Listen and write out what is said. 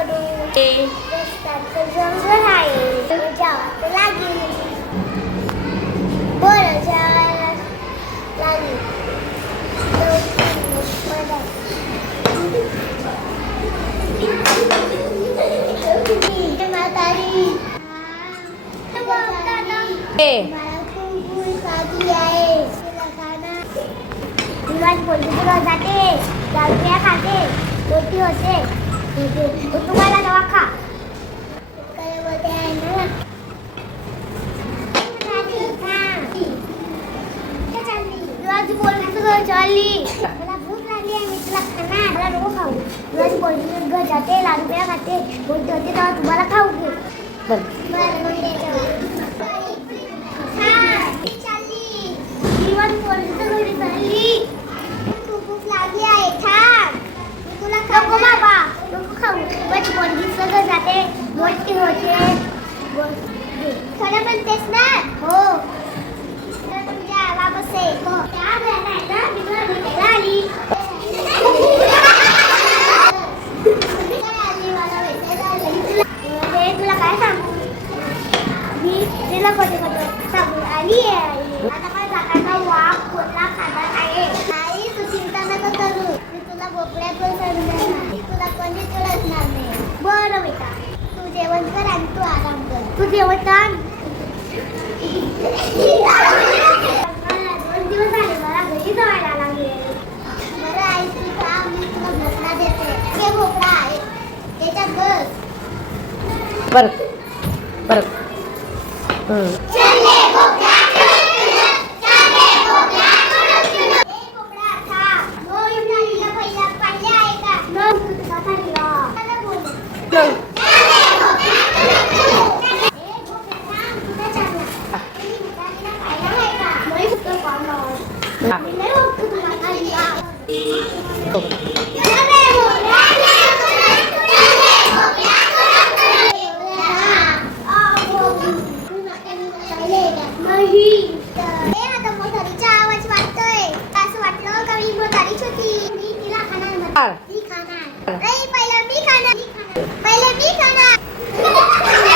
करू रस्त्याचं जंगल आहे जावं लागेल बरं जायला लागेल म्हातारी जाते गावठ्या खाते रोटी होते तुम्हाला दवा खा चालली मला भूक लागली आहे मी तुला खाणार मला नको खाऊ रोज बोलली घर जाते लाडूया खाते बोलते होते तेव्हा तुम्हाला खाऊ घे बरं मग चालली जीवन पोलीस घरी चालली खूप भूक लागली आहे थांब मी तुला खाऊ बाबा नको खाऊ बट पोलीस घर जाते मोठी होते खरं म्हणतेस ना हो तुमच्या बाबा से हो त्या भेटायला मी तुला भेटायला आली तुला काय सांगू मी तिला कधी सांगू आली आहे आता काय जाताना वाघ कोणला खाणार आहे आई तू चिंता नका करू मी तुला बोकड्यात बसवणार नाही तुला कोणी तुळसणार नाही बरं बेटा तू जेवण कर आणि तू आराम कर तू जेवण कर 2 दिवस झाले मला घरी जायला लागले बरं आई तू खा मी तुला भोपळा देते हे भोपळा आहे त्याच्यात बस परत चले भोपळा चले भोपळा हे भोपळा खा नो युनानीला पहिला पाहिजे आहे का नो तुझा पाहिला मला बोल चले भोपळा हे भोपळा तुझा चालू मी युनानीला पाहिला आहे का नाही फक्त पाहणार मी नाही होत तुला पाहिला चले भोपळा आवाज वाटतोय असं वाटलं का मी म्हातारीच होती मी तिला खाणार मी खाणार पहिला मी खाणार